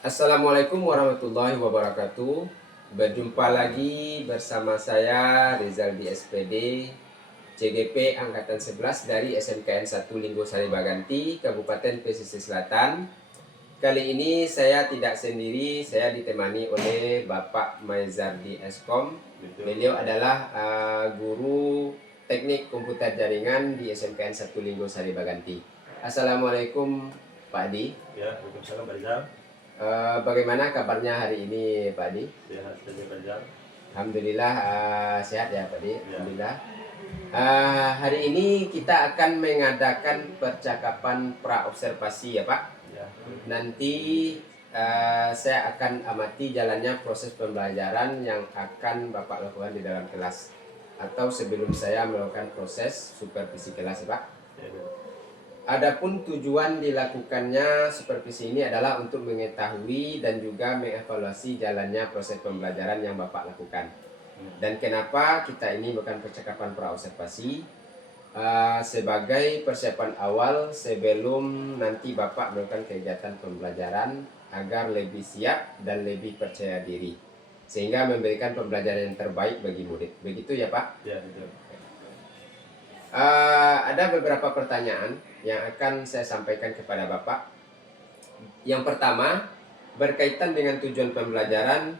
Assalamualaikum warahmatullahi wabarakatuh. Berjumpa lagi bersama saya Rizal di SPD CGP Angkatan 11 dari SMKN 1 Linggo Sari Baganti, Kabupaten Pesisir Selatan. Kali ini saya tidak sendiri, saya ditemani oleh Bapak Maizardi Eskom. Beliau adalah guru teknik komputer jaringan di SMKN 1 Linggo Sari Baganti. Assalamualaikum Pak Adi. Ya, Waalaikumsalam Pak Rizal. Bagaimana kabarnya hari ini Pak Adi? Sehat saja Pak Rizal. Alhamdulillah sehat ya Pak Adi. Ya. Alhamdulillah. Hari ini kita akan mengadakan percakapan pra-observasi ya Pak. Ya. Nanti saya akan amati jalannya proses pembelajaran yang akan Bapak lakukan di dalam kelas atau sebelum saya melakukan proses supervisi kelas ya Pak. Ya. Adapun tujuan dilakukannya supervisi ini adalah untuk mengetahui dan juga mengevaluasi jalannya proses pembelajaran yang Bapak lakukan. Dan kenapa kita ini bukan percakapan pra-observasi sebagai persiapan awal sebelum nanti Bapak melakukan kegiatan pembelajaran agar lebih siap dan lebih percaya diri sehingga memberikan pembelajaran yang terbaik bagi murid. Begitu ya Pak? Ya, betul. Ada beberapa pertanyaan yang akan saya sampaikan kepada Bapak. Yang pertama, berkaitan dengan tujuan pembelajaran.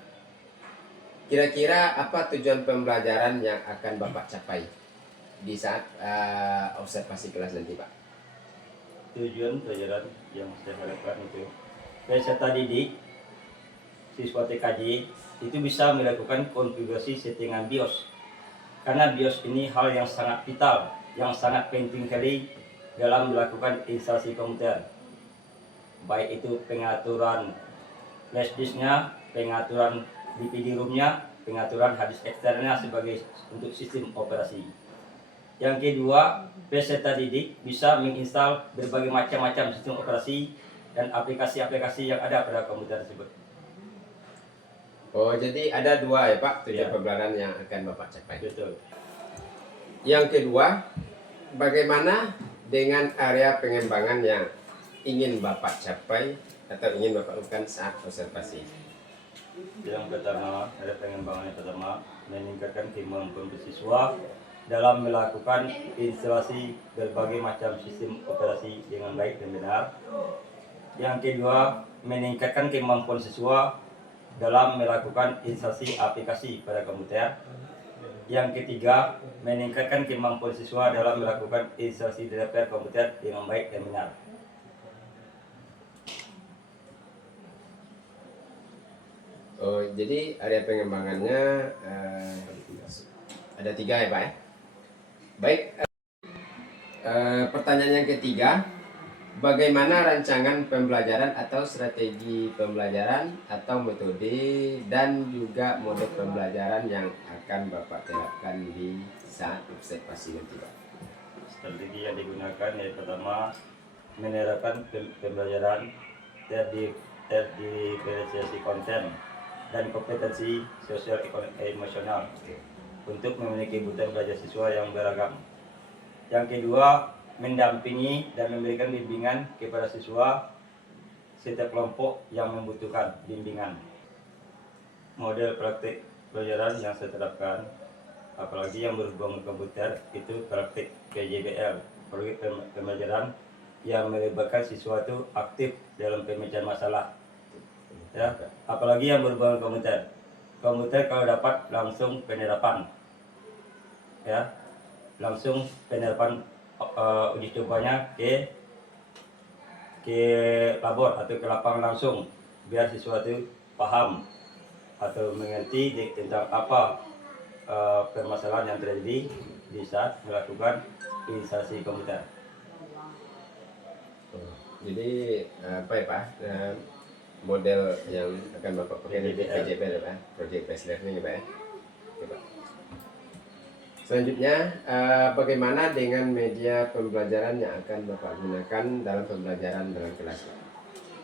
Kira-kira apa tujuan pembelajaran yang akan Bapak capai di saat observasi kelas nanti, Pak? Tujuan pelajaran yang saya harapkan itu peserta didik siswa TKJ itu bisa melakukan konfigurasi settingan BIOS, karena BIOS ini hal yang sangat vital, yang sangat penting sekali dalam melakukan instalasi komputer, baik itu pengaturan flash disknya, pengaturan DVD roomnya, pengaturan hard disk eksternnya sebagai untuk sistem operasi. Yang kedua, peserta didik bisa menginstal berbagai macam sistem operasi dan aplikasi-aplikasi yang ada pada komputer tersebut. Oh, jadi ada dua ya Pak tujuan Ya. pembelajaran yang akan Bapak capai. Betul. Yang kedua, bagaimana dengan area pengembangan yang ingin Bapak capai atau ingin Bapak lakukan saat observasi? Yang pertama, ada pengembangan yang pertama, meningkatkan kemampuan siswa dalam melakukan instalasi berbagai macam sistem operasi dengan baik dan benar. Yang kedua, meningkatkan kemampuan siswa dalam melakukan instalasi aplikasi pada komputer. Yang ketiga, meningkatkan kemampuan siswa dalam melakukan instalasi driver komputer dengan baik dan benar. Oh, jadi area pengembangannya ada tiga ya Pak ya? Baik, pertanyaan yang ketiga, bagaimana rancangan pembelajaran atau strategi pembelajaran atau metode dan juga mode pembelajaran yang akan Bapak terapkan di saat observasi nanti Pak? Strategi yang digunakan yang pertama, menerapkan pembelajaran terdiferensiasi konten dan kompetensi sosial emosional untuk memenuhi kebutuhan belajar siswa yang beragam. Yang kedua, mendampingi dan memberikan bimbingan kepada siswa setiap kelompok yang membutuhkan bimbingan. Model praktik pelajaran yang saya terapkan, apalagi yang berhubungan komputer, itu praktik PJBL, proyek pembelajaran yang melibatkan siswa itu aktif dalam pemecahan masalah. Ya, apalagi yang berhubungan komputer. Komputer kalau dapat langsung penerapan, ya, langsung penerapan uji cobanya ke labor atau ke lapangan langsung, biar siswa itu paham atau mengerti tentang apa permasalahan yang terjadi di saat melakukan instalasi komputer. Jadi apa ya Pak? Model yang akan Bapak pakai di PJBL ya Pak? Project Based Learning ya Pak ya? Oke, Pak. Selanjutnya, bagaimana dengan media pembelajaran yang akan Bapak gunakan dalam pembelajaran dalam kelas Pak?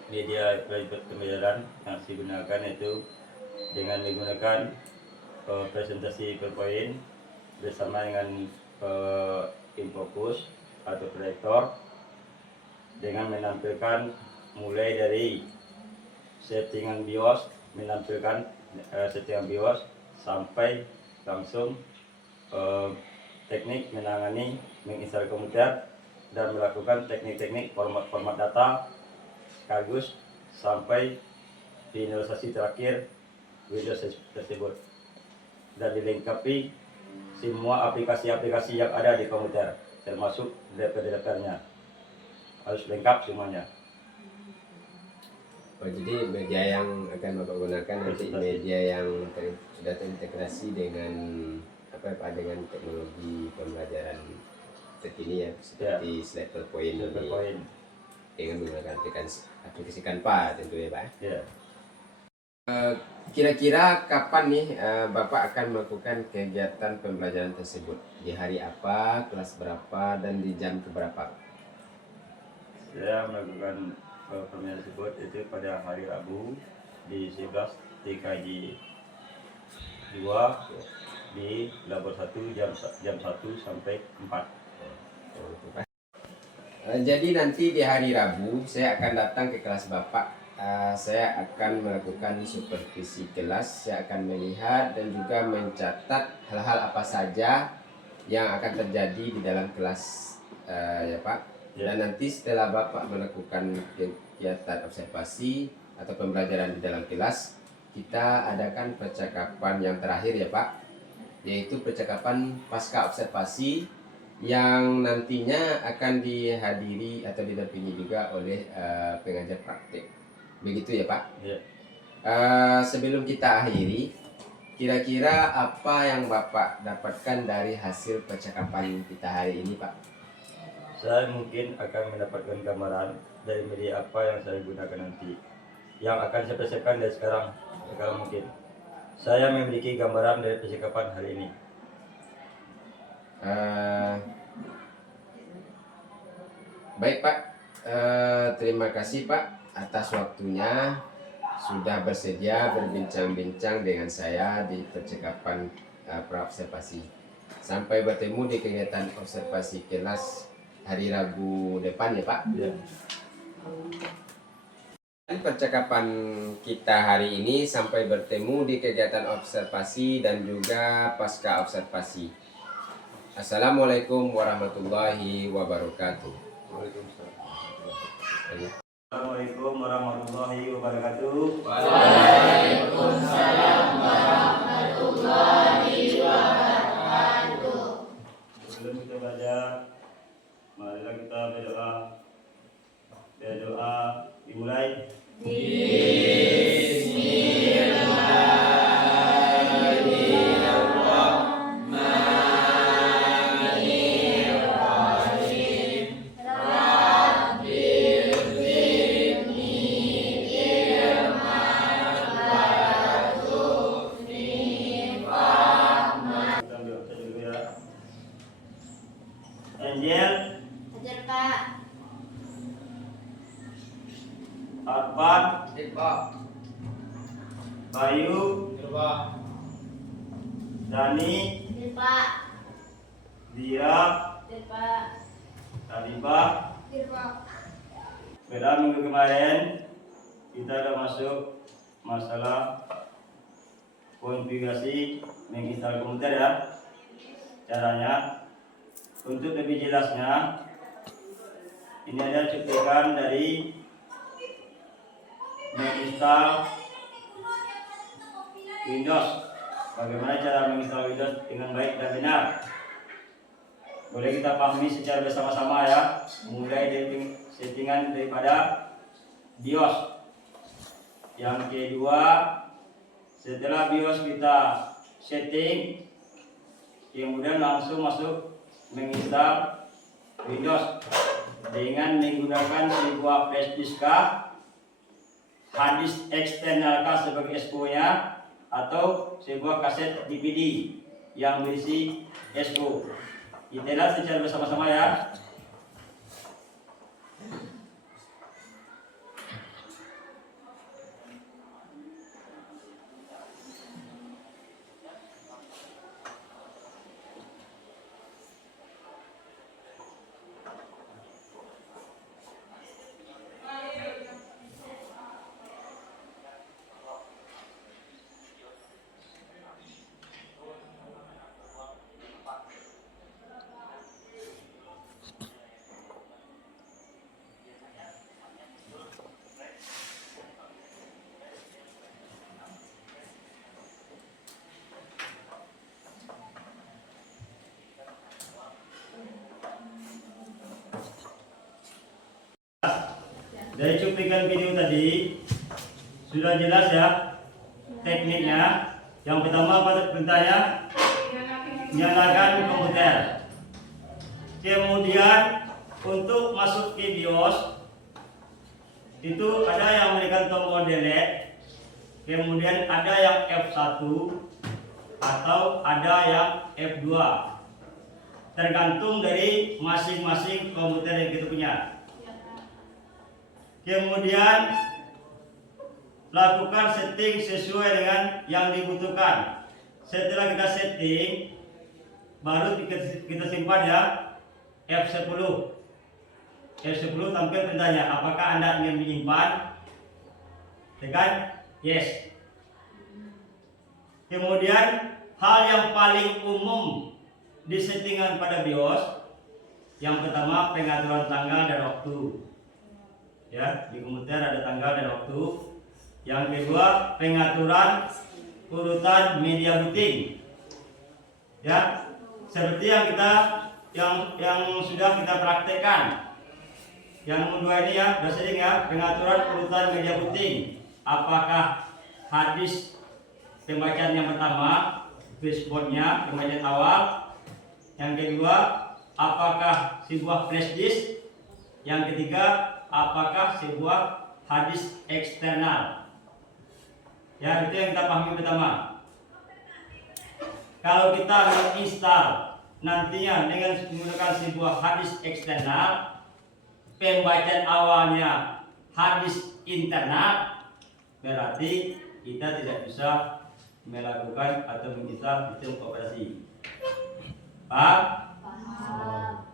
Media pembelajaran yang digunakan itu dengan menggunakan presentasi PowerPoint bersama dengan infocus atau proyektor, dengan menampilkan mulai dari settingan BIOS, menampilkan settingan BIOS sampai langsung teknik menangani menginstal komputer dan melakukan teknik-teknik format data sekaligus sampai finalisasi terakhir Windows tersebut dan dilengkapi semua aplikasi-aplikasi yang ada di komputer termasuk DP-nya harus lengkap semuanya. Oh, jadi media yang akan Bapak gunakan nanti media yang sudah terintegrasi dengan dengan teknologi pembelajaran terkini ya, seperti Slide Point dengan menggunakan aplikasi Canva tentunya Pak. Ya. Kira-kira kapan nih Bapak akan melakukan kegiatan pembelajaran tersebut? Di hari apa, kelas berapa, dan di jam keberapa? Saya melakukan pembelajaran tersebut itu pada hari Rabu di 11 TKJ 2 di labor 1 jam 1 sampai 4. Jadi nanti di hari Rabu saya akan datang ke kelas Bapak. Saya akan melakukan supervisi kelas, saya akan melihat dan juga mencatat hal-hal apa saja yang akan terjadi di dalam kelas ya Pak. Dan nanti setelah Bapak melakukan kegiatan observasi atau pembelajaran di dalam kelas, kita adakan percakapan yang terakhir ya Pak, yaitu percakapan pasca observasi yang nantinya akan dihadiri atau didampingi juga oleh pengajar praktik. Begitu ya Pak? Ya. Sebelum kita akhiri, kira-kira apa yang Bapak dapatkan dari hasil percakapan kita hari ini Pak? Saya mungkin akan mendapatkan gambaran dari media apa yang saya gunakan nanti, yang akan saya persiapkan dari sekarang mungkin. Saya memiliki gambaran dari percakapan hari ini. Baik Pak, terima kasih Pak atas waktunya sudah bersedia berbincang-bincang dengan saya di percakapan praobservasi. Sampai bertemu di kegiatan observasi kelas hari Rabu depan ya Pak. Ya. Percakapan kita hari ini sampai bertemu di kegiatan observasi dan juga pasca observasi. Assalamualaikum warahmatullahi wabarakatuh. Assalamualaikum warahmatullahi wabarakatuh. Waalaikumsalam warahmatullahi wabarakatuh. Sebelum kita belajar, marilah kita berdoa. Berdoa dimulai. Kita ambil absen dulu ya. Angel, Hajar Pak. Arfan, Bayu, Dani, Hajar Pak. Dira, Hajar Pak. Talibah. Hajar Pak. Pada minggu kemarin kita sudah masuk masalah konfigurasi menginstal komputer ya. Caranya, untuk lebih jelasnya, ini ada cuplikan dari menginstal Windows. Bagaimana cara menginstal Windows dengan baik dan benar? Boleh kita pahami secara bersama-sama ya. Mulai dari settingan daripada BIOS. Yang kedua, setelah BIOS kita setting, kemudian langsung masuk menginstal Windows dengan menggunakan sebuah flash disk, hard disk eksternal sebagai SO-nya, atau sebuah kaset DVD yang berisi SO. Kita lihat secara bersama-sama ya. Dari cuplikan video tadi sudah jelas ya tekniknya. Yang pertama pada perintahnya nyalakan komputer. Kemudian untuk masuk ke BIOS itu ada yang memberikan tombol delete, kemudian ada yang F1 atau ada yang F2, tergantung dari masing-masing komputer yang kita punya. Kemudian lakukan setting sesuai dengan yang dibutuhkan. Setelah kita setting, baru kita simpan ya F10. F10 tampil perintahnya. Apakah Anda ingin menyimpan? Tekan yes. Kemudian hal yang paling umum di settingan pada BIOS, yang pertama pengaturan tanggal dan waktu. Ya, di komputer ada tanggal dan waktu. Yang kedua, pengaturan urutan media booting. Ya, seperti yang sudah kita praktekkan. Yang nomor 2 ini ya, sudah sering ya, pengaturan urutan media booting. Apakah hadis pembacaan yang pertama, firstborn-nya, pembacaan awal. Yang kedua, apakah sebuah flash disk. Yang ketiga, apakah sebuah hadis eksternal. Ya, itu yang kita pahami pertama. Kalau kita menginstal nantinya dengan menggunakan sebuah hadis eksternal, pembacaan awalnya hadis internal, berarti kita tidak bisa melakukan atau menginstal sistem operasi. Paham? Paham.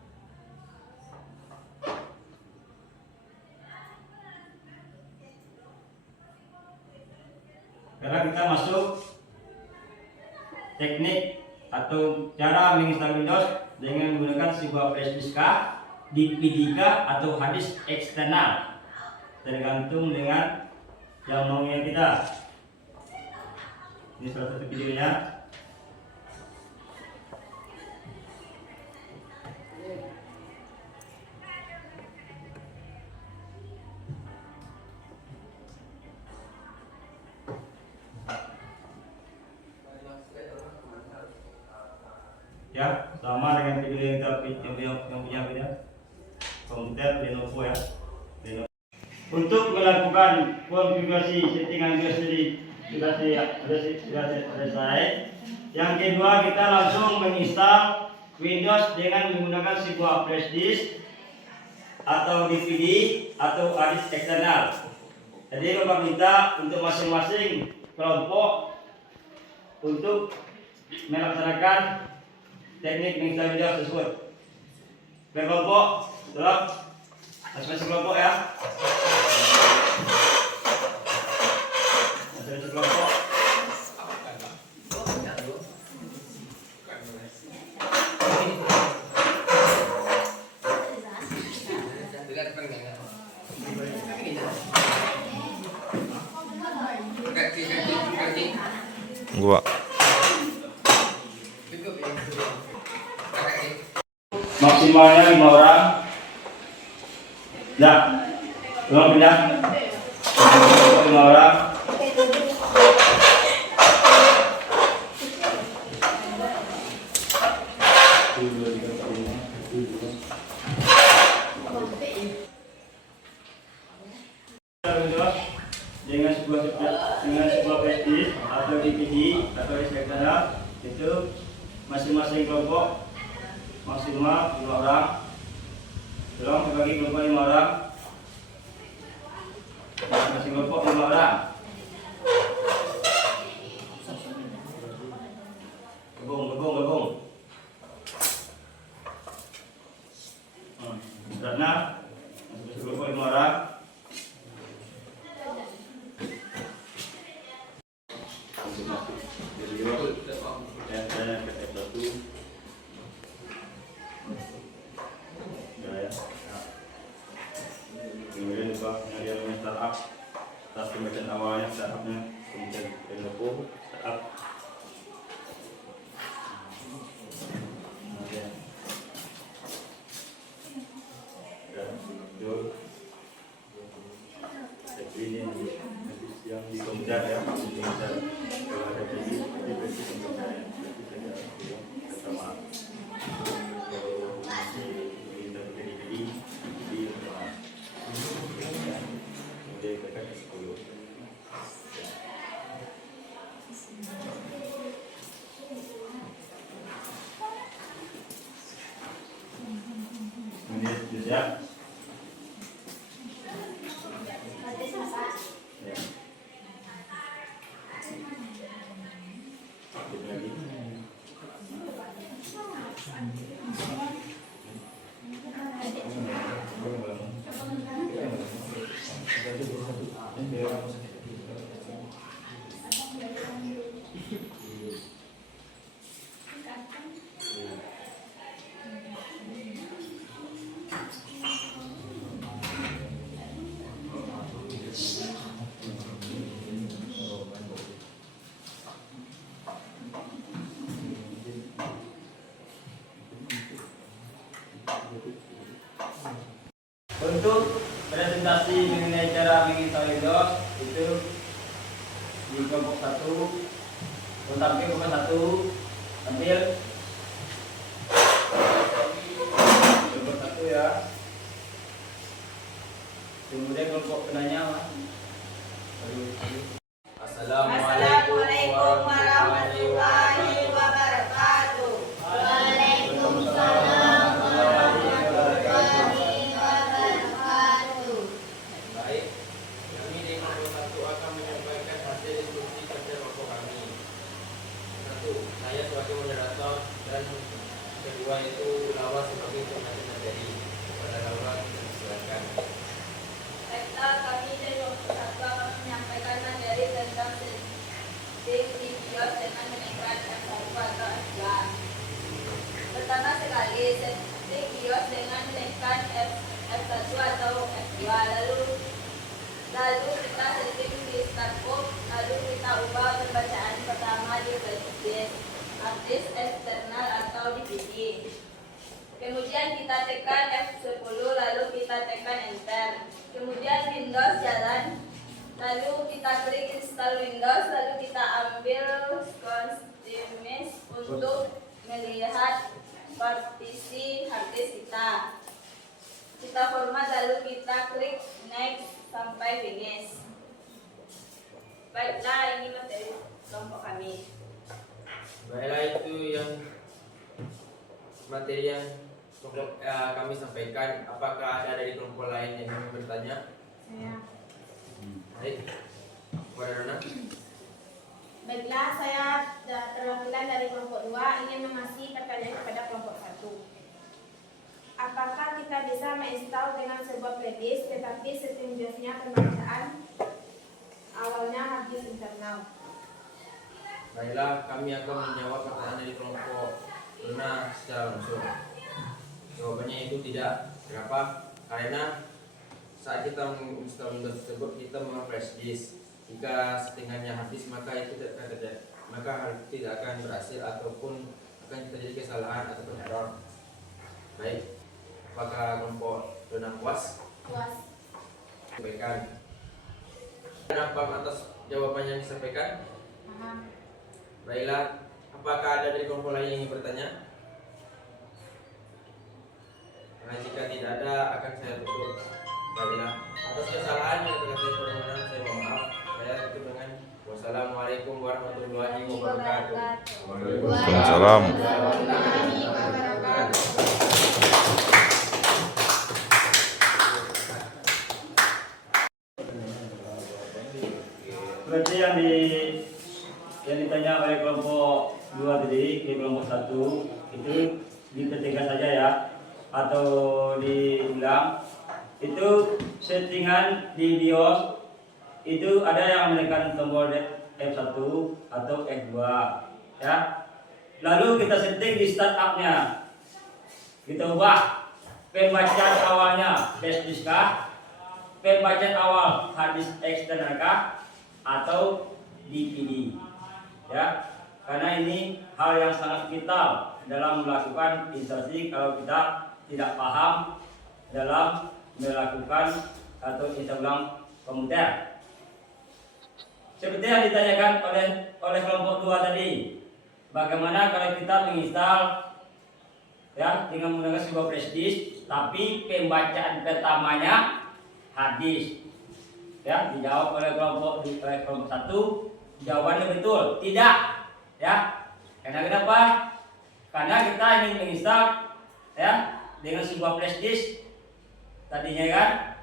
Sekarang kita masuk teknik atau cara menginstal Windows dengan menggunakan sebuah flash disk, DVD atau hadis eksternal, tergantung dengan yang maunya kita. Ini salah satu videonya. Ya, sama dengan video yang punya kita komputer Lenovo ya. Lenovo. Untuk melakukan konfigurasi settingan BIOS sudah selesai. Yang kedua, kita langsung menginstal Windows dengan menggunakan sebuah flash disk atau DVD atau hadis eksternal. Jadi Bapak minta untuk masing-masing kelompok untuk melaksanakan teknik menginstal Windows tersebut. Berkelompok dalam masing-masing kelompok ya. Masing-masing kelompok. Gua Maksimalnya 5 orang. Dah, tolong pindah. 5 orang. Dengan sebuah flash disk atau DVD atau eksternal itu masing-masing kelompok maksimal 5 orang. Tolong dibagi kelompok 5 orang. Masing-masing kelompok 5 orang. Gabung. Karena masing-masing kelompok 5 orang. Kemudian juga pengajaran startup, tas pembacaan awalnya startupnya, kemudian Lenovo startup. Kalau ada depresi pemberdayaan, berarti pada yang pertama kalau masih ingin berdiri di rumah, kemudian dekat psikolog. Kemudian juga Hadis apa? ya. Lanjut lagi. Untuk presentasi mengenai cara mengetahui dos itu di kelompok 1, tampil kelompok 1, tampil kelompok 1 ya. Kemudian kelompok penanya, Mas. Assalamualaikum warahmatullahi wabarakatuh. Waalaikumsalam warahmatullahi wabarakatuh. Baik, kami di kelompok 1 akan menyampaikan hasil diskusi kerja kelompok kami. 1. Saya sebagai moderator dan kedua itu Lawa sebagai pembaca materi. Kepada Lawa kita silakan. Baiklah, kami dari kelompok 1 akan menyampaikan materi tentang sistem video dengan menekan F1 atau F2. Pertama sekali, setting BIOS dengan menekan F1 atau F2. Lalu kita setting di start box. Lalu kita ubah pembacaan pertama di flashdisk, hard disk eksternal atau DVD. Kemudian kita tekan F10, lalu kita tekan enter. Kemudian Windows jalan. Lalu kita klik install Windows, lalu kita ambil customize untuk melihat partisi harddisk kita. Kita format, lalu kita klik next sampai finish. Baiklah, ini materi kelompok kami. Baiklah, itu yang materi yang kelompok kami sampaikan. Apakah ada dari kelompok lain yang ingin bertanya? Saya. Baik, kepada Dona. Baiklah, saya perwakilan dari kelompok 2 ingin mengasih pertanyaan kepada kelompok 1. Apakah kita bisa menginstal dengan sebuah playlist tetapi sistem BIOS-nya pembacaan awalnya hard disk internal? Baiklah, kami akan menjawab pertanyaan dari kelompok Dona secara langsung. Jawabannya itu tidak. Kenapa? Karena saat kita menginstal Windows tersebut kita memflash disk. Jika settingannya habis maka itu tidak akan berhasil ataupun akan terjadi kesalahan ataupun error. Baik, apakah kelompok Dona puas? Puas. Sampaikan. Kenapa atas jawaban yang disampaikan? Paham. Baiklah, apakah ada dari kelompok lain yang ingin bertanya? Nah, jika tidak ada akan saya tutup. Baiklah, atas kesalahan yang terkait permohonan saya mohon maaf. Saya tutup dengan wassalamualaikum warahmatullahi wabarakatuh. Waalaikumsalam. Berarti yang ditanya oleh kelompok 2 tadi ke kelompok 1 itu diketikkan saja ya, atau diulang. Itu settingan di BIOS itu ada yang menekan tombol F1 atau F2 ya. Lalu kita setting di startupnya, kita ubah pembacaan awalnya flash disk kah, pembacaan awal hard disk eksternal kah, atau DVD ya. Karena ini hal yang sangat vital dalam melakukan instalasi kalau kita tidak paham dalam melakukan atau install ulang komputer. seperti yang ditanyakan oleh kelompok 2 tadi, bagaimana kalau kita menginstal ya dengan menggunakan sebuah flash disk, tapi pembacaan pertamanya hadis. Ya, dijawab oleh kelompok 1, jawabannya betul, tidak. Ya, karena kenapa? Karena kita ingin menginstal ya dengan sebuah flash disk tadinya kan,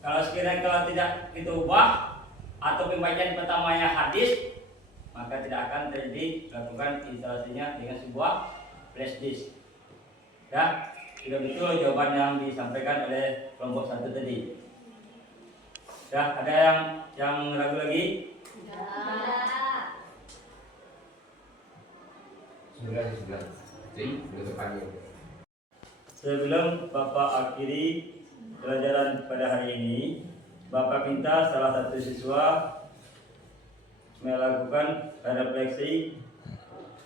kalau sekiranya kalau tidak kita ubah atau pembacaan pertamanya hadis, maka tidak akan terjadi lakukan instalasinya dengan sebuah flash disk. Ya, tidak betul jawaban yang disampaikan oleh kelompok 1 tadi. Ya, ada yang ragu lagi? Sudah. Jadi, depannya. Sebelum Bapak akhiri pelajaran pada hari ini, Bapak minta salah satu siswa melakukan refleksi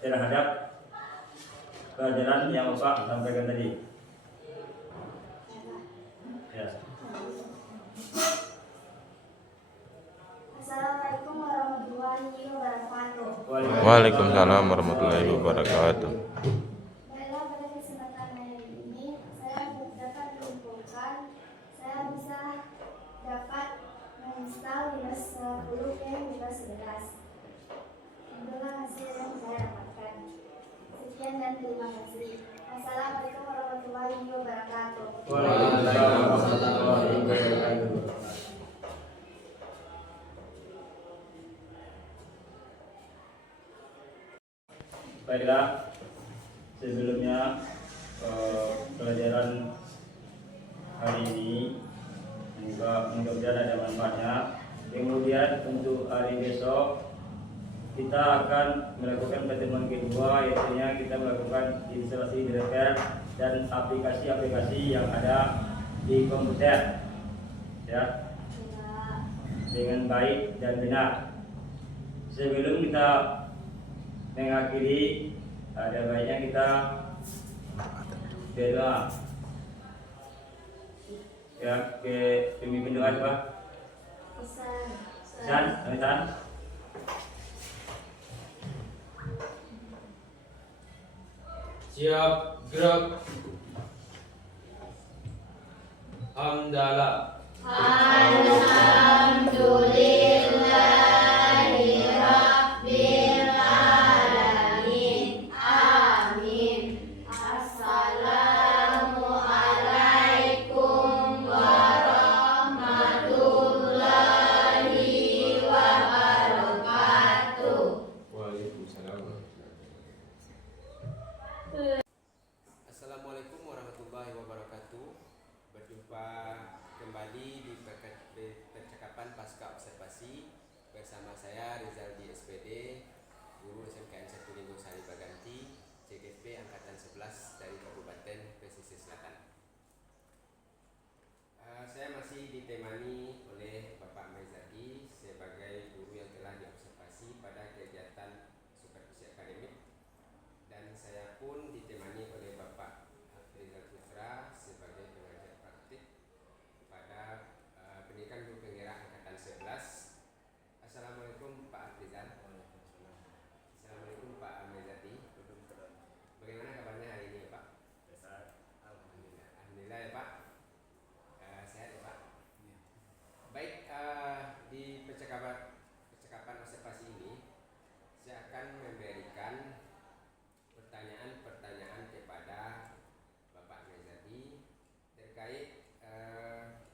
terhadap pelajaran yang Bapak sampaikan tadi. Ya. Assalamualaikum warahmatullahi wabarakatuh. Waalaikumsalam warahmatullahi wabarakatuh. Baiklah, pada kesempatan hari ini saya dapat menyimpulkan saya bisa dapat menginstal Windows 10 dan Windows 11. Itulah hasil yang saya dapatkan. Sekian dan terima kasih. Assalamualaikum warahmatullahi wabarakatuh. Waalaikumsalam warahmatullahi wabarakatuh. Baiklah, sebelumnya pelajaran hari ini mudah-mudahan ada manfaatnya. Kemudian untuk hari besok kita akan melakukan pertemuan kedua, yaitu kita melakukan instalasi driver dan aplikasi-aplikasi yang ada di komputer, ya, dengan baik dan benar. Sebelum kita mengakhiri, ada baiknya kita berdoa. Ya, ke pemimpin doa coba. San, San. Siap, gerak. Hamdalah. Alhamdulillahirabbil alamin. Amin. Assalamualaikum warahmatullahi wabarakatuh. Waalaikumsalam. Assalamualaikum warahmatullahi wabarakatuh. Berjumpa kembali di percakapan pasca observasi bersama saya Rizal di SPD, guru SMKN 1 Linggo Sari Baganti, CGP angkatan 11 dari Kabupaten Pesisir Selatan. Saya masih ditemani oleh Bapak Maizadi sebagai guru yang telah diobservasi pada kegiatan supervisi akademik, dan saya pun ditemani oleh Bapak Rizal Putra sebagai pengajar praktik pada pendidikan guru penggerak angkatan 11. Assalamualaikum Pak Rizal. Assalamualaikum Pak Maizadi. Bagaimana kabarnya hari ini Pak? Alhamdulillah. Alhamdulillah ya Pak. Sehat ya Pak. Baik, di percakapan observasi ini saya akan memberikan pertanyaan-pertanyaan kepada Bapak Maizadi terkait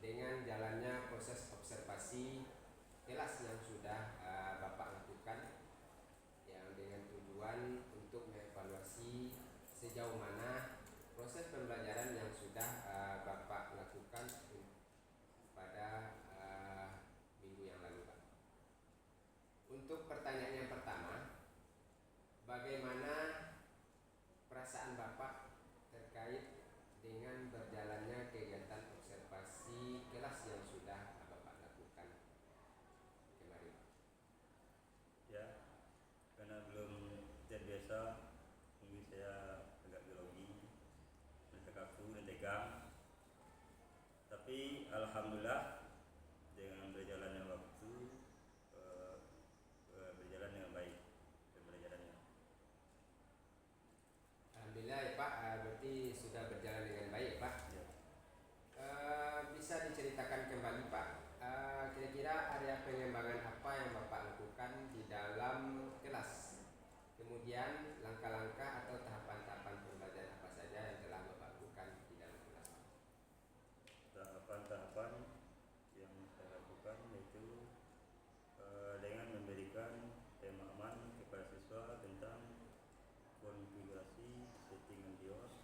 dengan jalannya proses observasi kelas yang sudah Bapak lakukan, yang dengan tujuan untuk mengevaluasi sejauh mana proses pembelajaran yang sudah Bapak lakukan pada minggu yang lalu Pak. Untuk pertanyaan yang pertama, bagaimana perasaan Bapak terkait dengan berjalannya kegiatan observasi kelas yang sudah Bapak lakukan kemarin? Ya, karena belum terbiasa, mungkin saya agak grogi, agak kaku dan tegang. Tapi alhamdulillah dengan berjalannya waktu, Kemudian langkah-langkah atau tahapan-tahapan pembelajaran apa saja yang telah Bapak lakukan di dalam kelas? Tahapan-tahapan yang saya lakukan yaitu dengan memberikan pemahaman kepada siswa tentang konfigurasi settingan BIOS.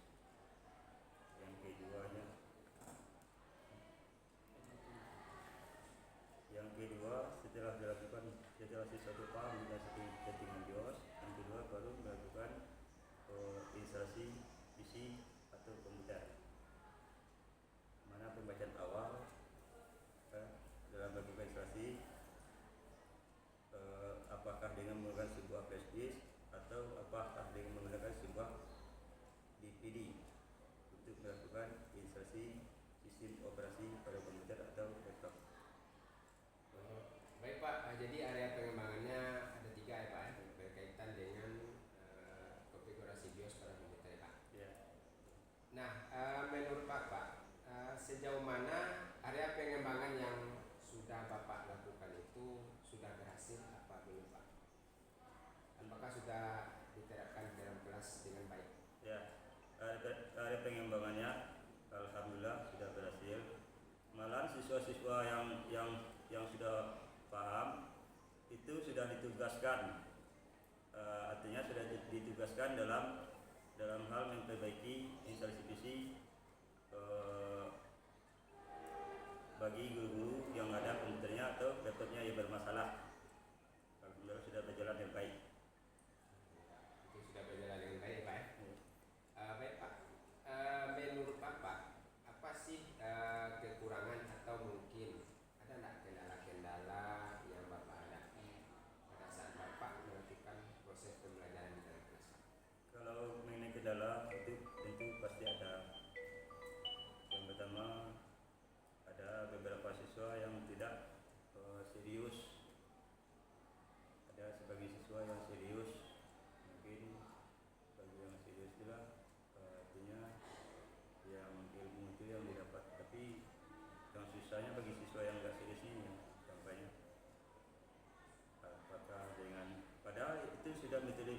Yang kedua setelah siswa itu paham dengan settingan BIOS, yang kedua baru melakukan instalasi PC atau komputer. Mana pembacaan awal dalam melakukan instalasi, apakah dengan menggunakan sebuah flash disk atau apakah dengan menggunakan sebuah DVD untuk melakukan instalasi sistem operasi pada komputer atau laptop. Baik Pak, jadi area pengembangannya ada 3 ya Pak, berkaitan dengan konfigurasi BIOS pada komputer ya Pak. Ya. Nah, menurut Pak, sejauh mana area pengembangan yang sudah Bapak lakukan itu sudah berhasil apa belum Pak? Apakah sudah diterapkan dalam kelas dengan baik? Ya, area pengembangannya alhamdulillah sudah berhasil. Malah siswa-siswa yang sudah paham itu sudah ditugaskan, artinya sudah ditugaskan dalam hal memperbaiki instalasi PC bagi guru-guru yang ada komputernya atau laptopnya yang bermasalah. Alhamdulillah sudah berjalan dengan baik. Itu sudah berjalan dengan baik Pak. Baik Pak, menurut Bapak apa sih kekurangan atau mungkin ada nggak kendala-kendala yang Bapak hadapi pada saat Bapak melakukan proses pembelajaran di dalam kelas? Kalau mengenai kendala itu tentu pasti ada. Yang pertama, ada beberapa siswa yang tidak serius. Ada sebagai siswa yang serius, mungkin bagi yang serius itulah artinya yang ilmu itu yang didapat, tapi yang susahnya bagi siswa yang enggak serius ini contohnya. Apakah dengan padahal itu sudah metode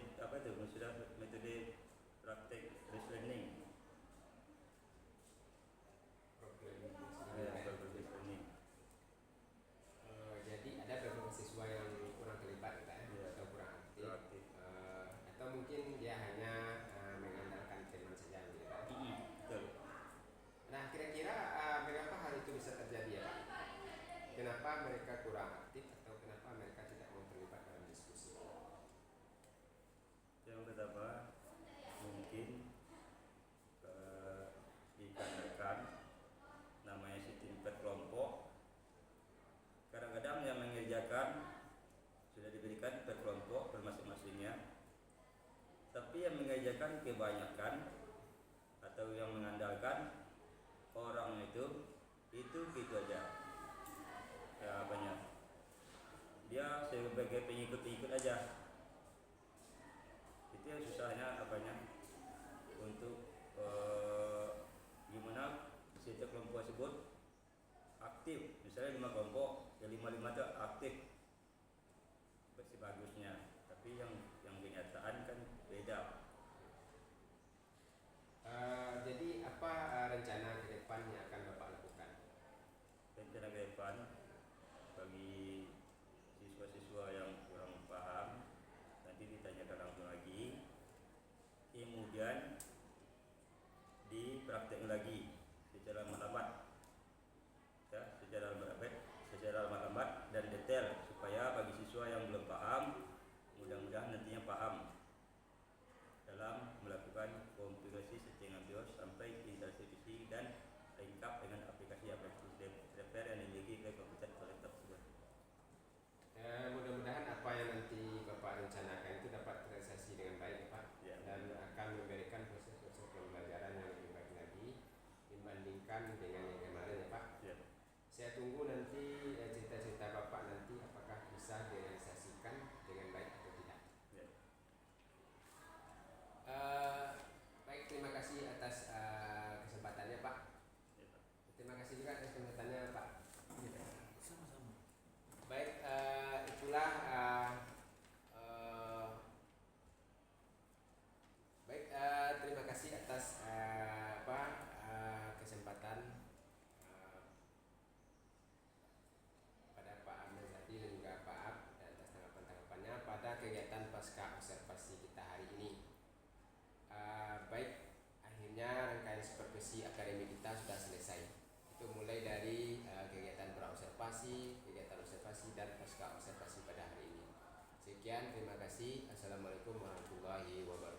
praktek reasoning. Jadi ada beberapa siswa yang kurang terlibat atau kurang aktif. Atau mungkin dia hanya mengandalkan teman saja gitu kan. Betul. Nah, kira-kira mengapa hal itu bisa terjadi ya Pak? Kenapa mereka kurang aktif atau kenapa mereka tidak mau terlibat dalam diskusi? Yang pertama mungkin dikarenakan namanya sistem berkelompok. Kadang-kadang yang mengerjakan sudah diberikan per kelompok bermasing-masingnya, tapi yang mengerjakan kebanyakan atau yang mengandalkan orang itu gitu aja ya, banyak dia sebagai pengikut aja. Itu yang susahnya untuk gimana setiap kelompok tersebut aktif. Misalnya 5 kelompok, ya 5 itu aktif pasti bagusnya, tapi yang kenyataan kan beda. Jadi apa rencana ke depan yang akan Bapak lakukan? Rencana ke depan bagi siswa-siswa yang kurang paham nanti ditanyakan langsung lagi, kemudian dipraktekkan lagi secara lambat dan detail supaya bagi siswa yang belum paham mudah-mudahan nantinya paham dalam melakukan konfigurasi settingan BIOS sampai instalasi PC dan lengkap dengan aplikasi-aplikasi repair yang dimiliki oleh komputer atau laptop tersebut. Mudah-mudahan apa yang nanti Bapak rencanakan itu dapat terrealisasi dengan baik Pak, ya, dan akan memberikan proses-proses pembelajaran yang lebih baik lagi dibandingkan dengan yang kemarin ya Pak. Ya. Saya tunggu nanti cita-cita Bapak nanti apakah bisa direalisasikan dengan baik atau tidak. Ya. Baik, terima kasih atas kesempatannya Pak. Ya, Pak. Terima kasih juga atas kesempatannya Pak. Sama-sama. Baik, itulah kasih. Assalamualaikum warahmatullahi wabarakatuh.